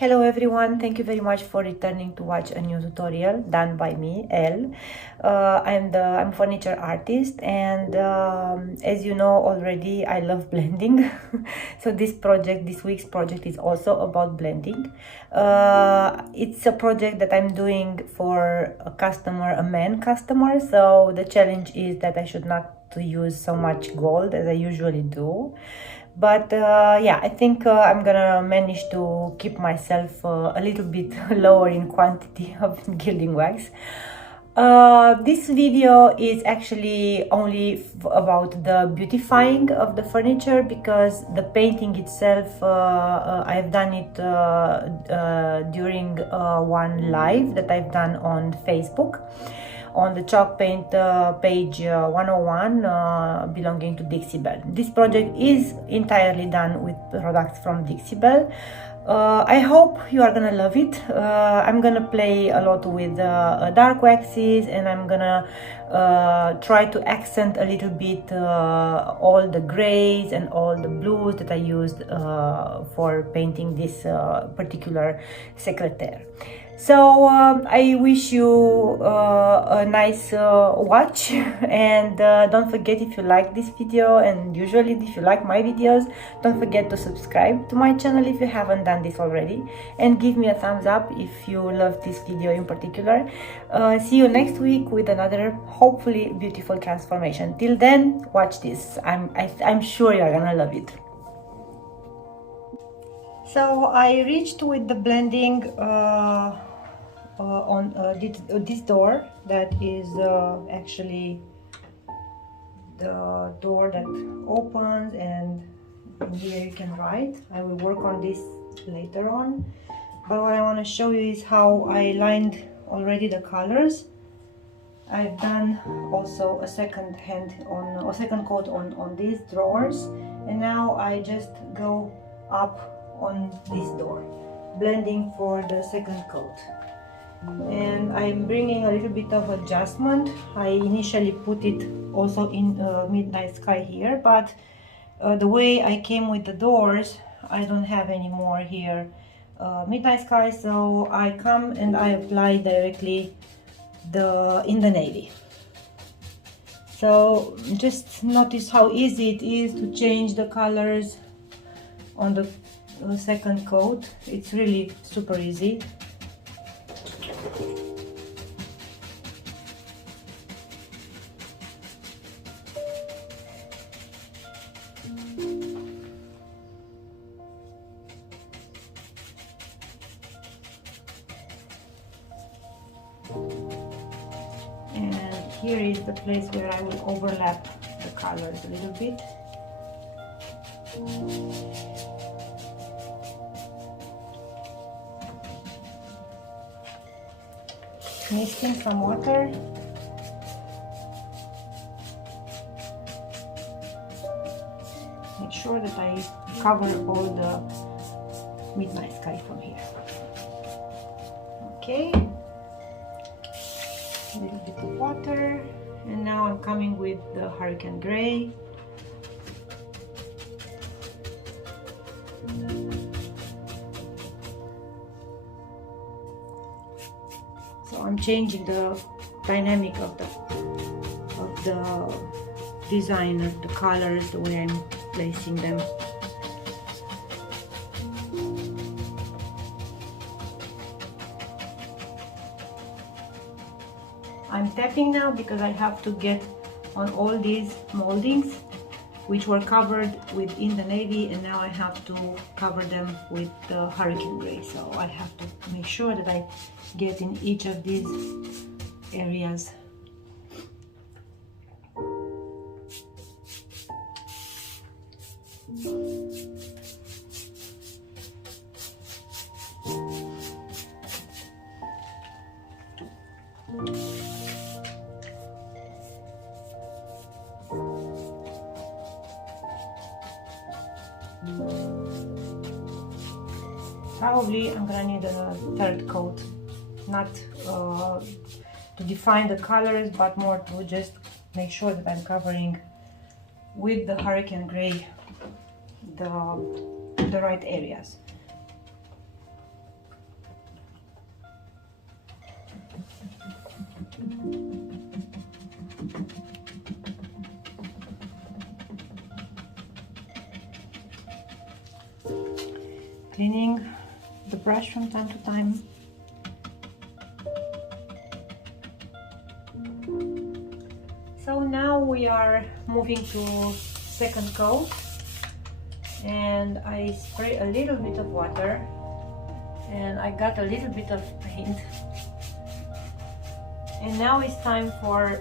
Hello everyone, thank you very much for returning to watch a new tutorial done by me, Elle. I'm furniture artist, and as you know already, I love blending. So this week's project is also about blending. It's a project that I'm doing for a man customer. So the challenge is that I should not to use so much gold as I usually do. But yeah, I think I'm gonna manage to keep myself a little bit lower in quantity of gilding wax. This video is actually only about the beautifying of the furniture, because the painting itself, I've done it during one live that I've done on Facebook on the chalk paint page 101 belonging to Dixie Belle. This project is entirely done with products from Dixie Belle. I hope you are gonna love it. I'm gonna play a lot with dark waxes, and I'm gonna try to accent a little bit all the grays and all the blues that I used for painting this particular secrétaire. So I wish you a nice watch, and don't forget, if you like this video, and usually if you like my videos, don't forget to subscribe to my channel if you haven't done this already, and give me a thumbs up if you love this video in particular. See you next week with another hopefully beautiful transformation. Till then, watch this. I'm sure you're gonna love it. So I reached with the blending on this door. That is actually the door that opens, and here you can write. I will work on this later on, but what I want to show you is how I lined already the colors. I've done also a second coat on these drawers, and now I just go up on this door, blending for the second coat. And I'm bringing a little bit of adjustment. I initially put it also in Midnight Sky here, but the way I came with the doors, I don't have any more here Midnight Sky, so I come and I apply directly in the navy. So just notice how easy it is to change the colors on the second coat. It's really super easy. And here is the place where I will overlap the colors a little bit. Misting some water. Make sure that I cover all the Midnight Sky from here. Okay, a little bit of water, and now I'm coming with the Hurricane Gray. So I'm changing the dynamic of the design of the colors, the way I'm placing them. I'm tapping now because I have to get on all these moldings which were covered within the navy, and now I have to cover them with the Hurricane Gray. So I have to make sure that I get in each of these areas. Probably I'm gonna need a third coat, not to define the colors, but more to just make sure that I'm covering with the Hurricane Gray the right areas. cleaning the brush from time to time. So now we are moving to second coat, and I spray a little bit of water and I got a little bit of paint, and now it's time for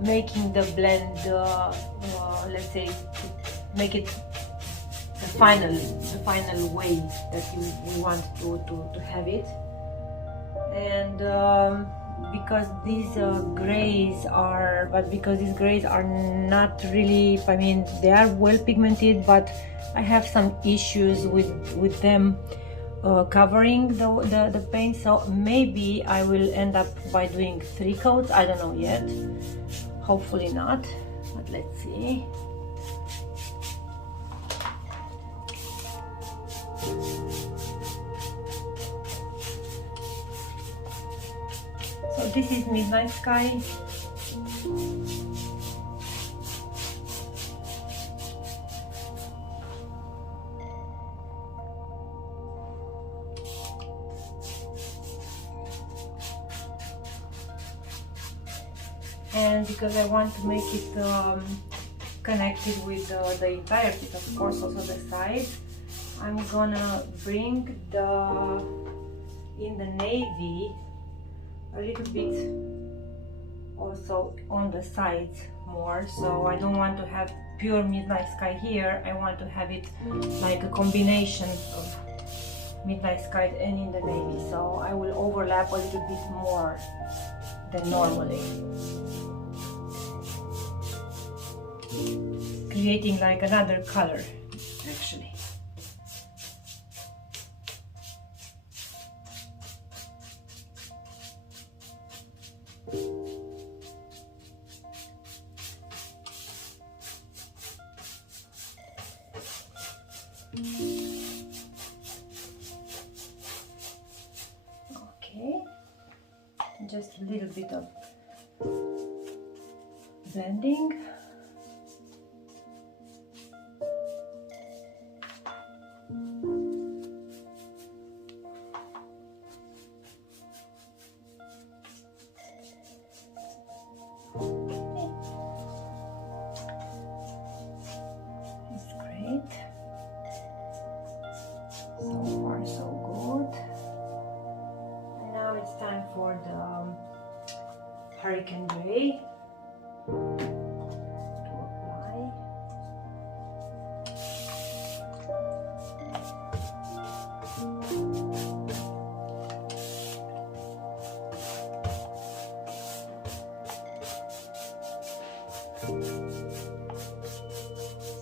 making the blend, let's say, to make it the final way that we want to have it. And because these grays are not really, I mean, they are well pigmented, but I have some issues with them covering the paint, so maybe I will end up by doing 3 coats. I don't know yet, hopefully not, but let's see. So this is Midnight Sky. And because I want to make it connected with the entire piece, of course, also the sides, I'm gonna bring in the navy a little bit also on the sides more. So I don't want to have pure Midnight Sky here, I want to have it like a combination of Midnight Sky and in the navy, so I will overlap a little bit more than normally, creating like another color actually. Okay, just a little bit of blending. So far so good. And now it's time for the Hurricane Gray to apply.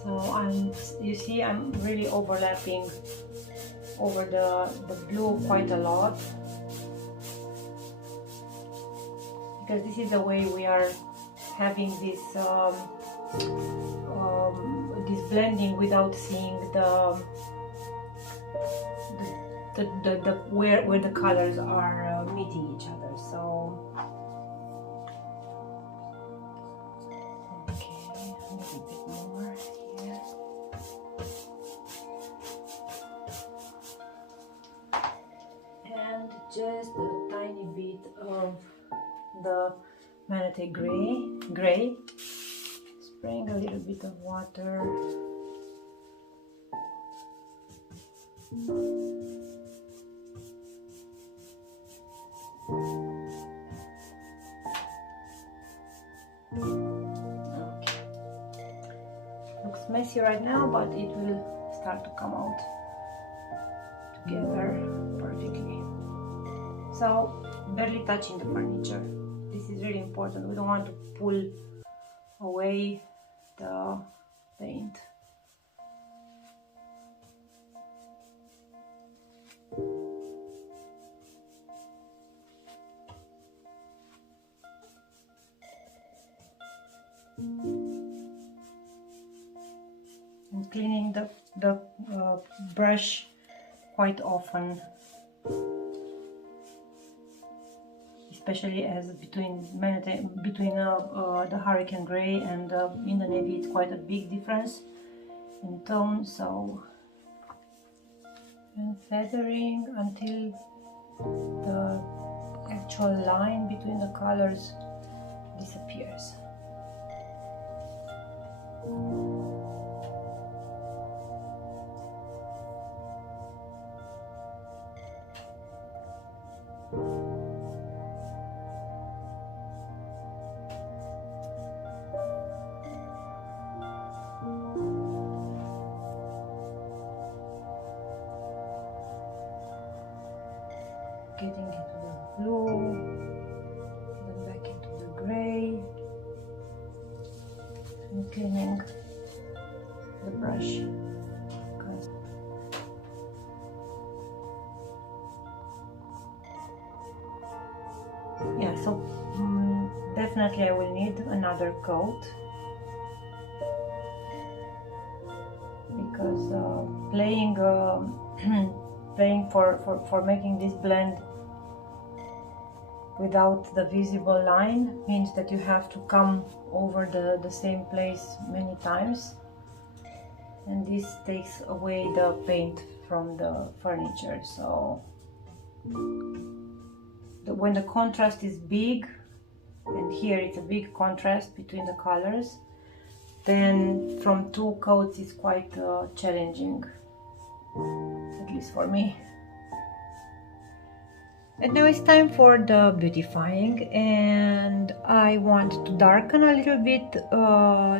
So you see I'm really overlapping over the blue quite a lot, because this is the way we are having this this blending without seeing where the colors are meeting each other. So okay, a little bit more here. And just a tiny bit of the Manatee gray, spraying a little bit of water. Okay. Looks messy right now, but it will start to come out together perfectly. So barely touching the furniture. This is really important. We don't want to pull away the paint. And cleaning the brush quite often, especially as between the Hurricane Gray and in the navy, it's quite a big difference. in tone, so I'm feathering until the actual line between the colors disappears. Getting into the blue, then back into the gray, and cleaning the brush. Yeah, so definitely I will need another coat, because playing for making this blend without the visible line means that you have to come over the same place many times, and this takes away the paint from the furniture. So when the contrast is big, and here it's a big contrast between the colors, then from two coats is quite challenging, at least for me. And now it's time for the beautifying, and I want to darken a little bit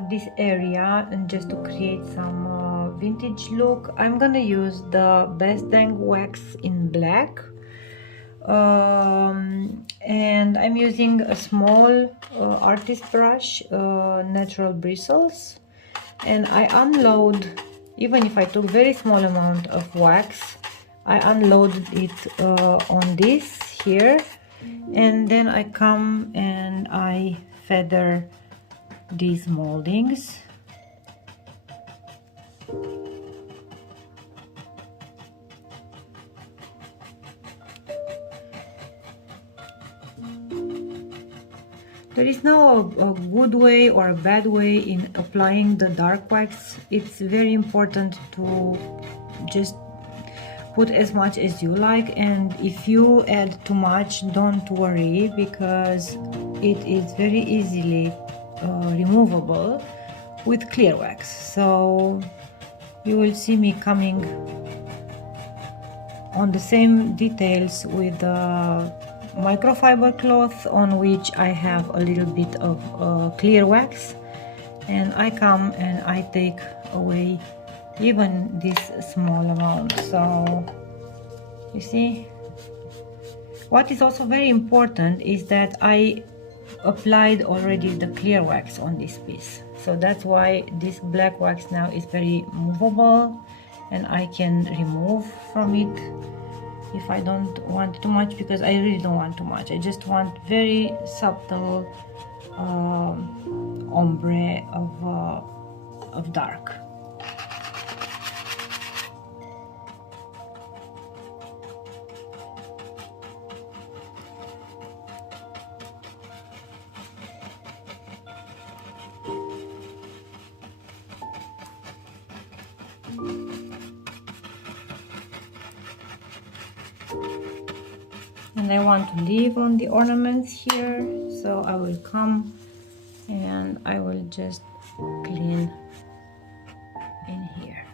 this area, and just to create some vintage look, I'm gonna use the Best Dang wax in black, and I'm using a small artist brush, natural bristles, and I unload, even if I took very small amount of wax, I unloaded it on this here, and then I come and I feather these moldings. There is no a good way or a bad way in applying the dark wax. It's very important to just put as much as you like, and if you add too much, don't worry, because it is very easily removable with clear wax. So you will see me coming on the same details with the microfiber cloth on which I have a little bit of clear wax, and I come and I take away even this small amount. So you see, what is also very important is that I applied already the clear wax on this piece, so that's why this black wax now is very movable, and I can remove from it if I don't want too much, because I really don't want too much. I just want very subtle ombre of dark. And I want to leave on the ornaments here, so I will come and I will just clean in here.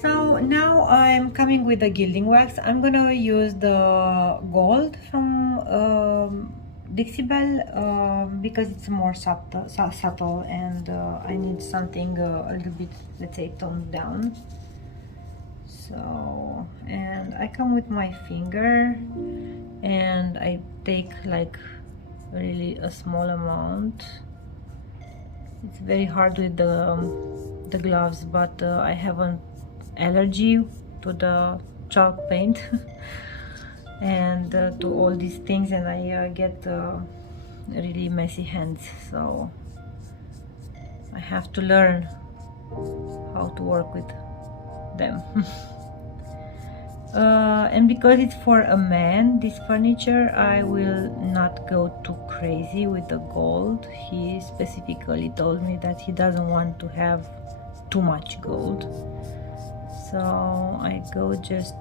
So now I'm coming with the gilding wax. I'm gonna use the gold from Dixie Belle because it's more subtle, and I need something a little bit, let's say, toned down. So, and I come with my finger and I take like really a small amount. It's very hard with the gloves, but I have an allergy to the chalk paint and to all these things, and I get really messy hands, so I have to learn how to work with them. And because it's for a man, this furniture, I will not go too crazy with the gold. He specifically told me that he doesn't want to have too much gold, so I go just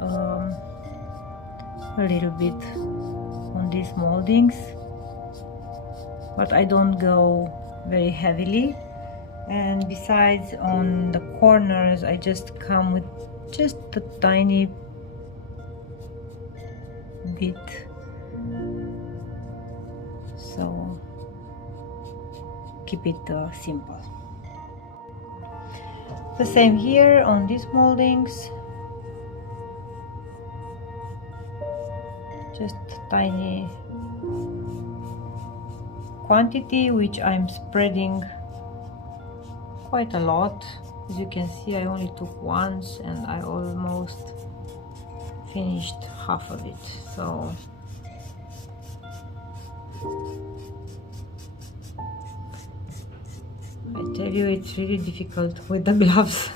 a little bit on these moldings, but I don't go very heavily. And besides, on the corners I just come with just a tiny bit, so keep it simple. The same here on these moldings, just tiny quantity, which I'm spreading quite a lot. As you can see, I only took once and I almost finished half of it, so I tell you, it's really difficult with the gloves.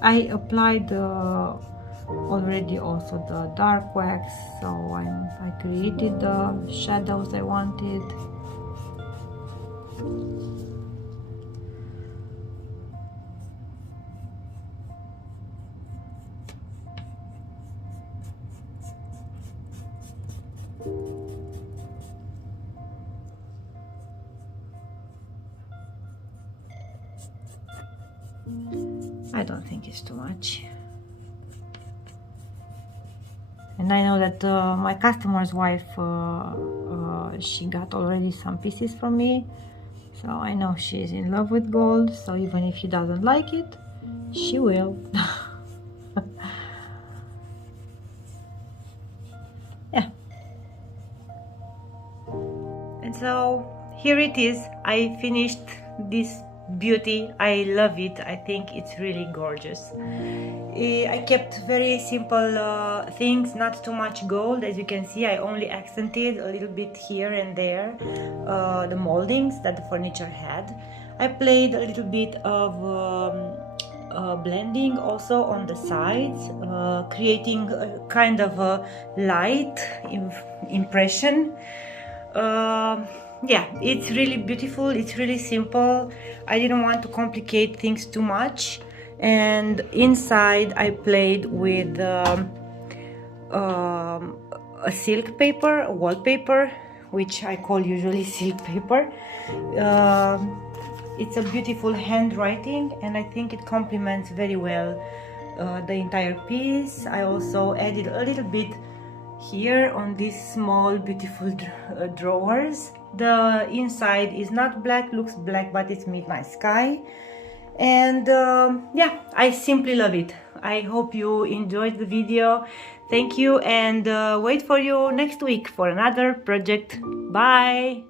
I applied already also the dark wax, so I created the shadows I wanted. I don't think it's too much. And I know that my customer's wife, she got already some pieces from me, so I know she's in love with gold, so even if she doesn't like it, she will. Yeah. And so here it is. I finished this beauty. I love it. I think it's really gorgeous. I kept very simple things, not too much gold. As you can see, I only accented a little bit here and there the moldings that the furniture had. I played a little bit of blending also on the sides, creating a kind of a light impression. Yeah, it's really beautiful. It's really simple. I didn't want to complicate things too much. And inside I played with a silk paper, a wallpaper, which I call usually silk paper. It's a beautiful handwriting, and I think it complements very well the entire piece. I also added a little bit here on these small beautiful drawers. The inside is not black, looks black, but it's midnight sky. And yeah, I simply love it. I hope you enjoyed the video. Thank you, and wait for you next week for another project. Bye.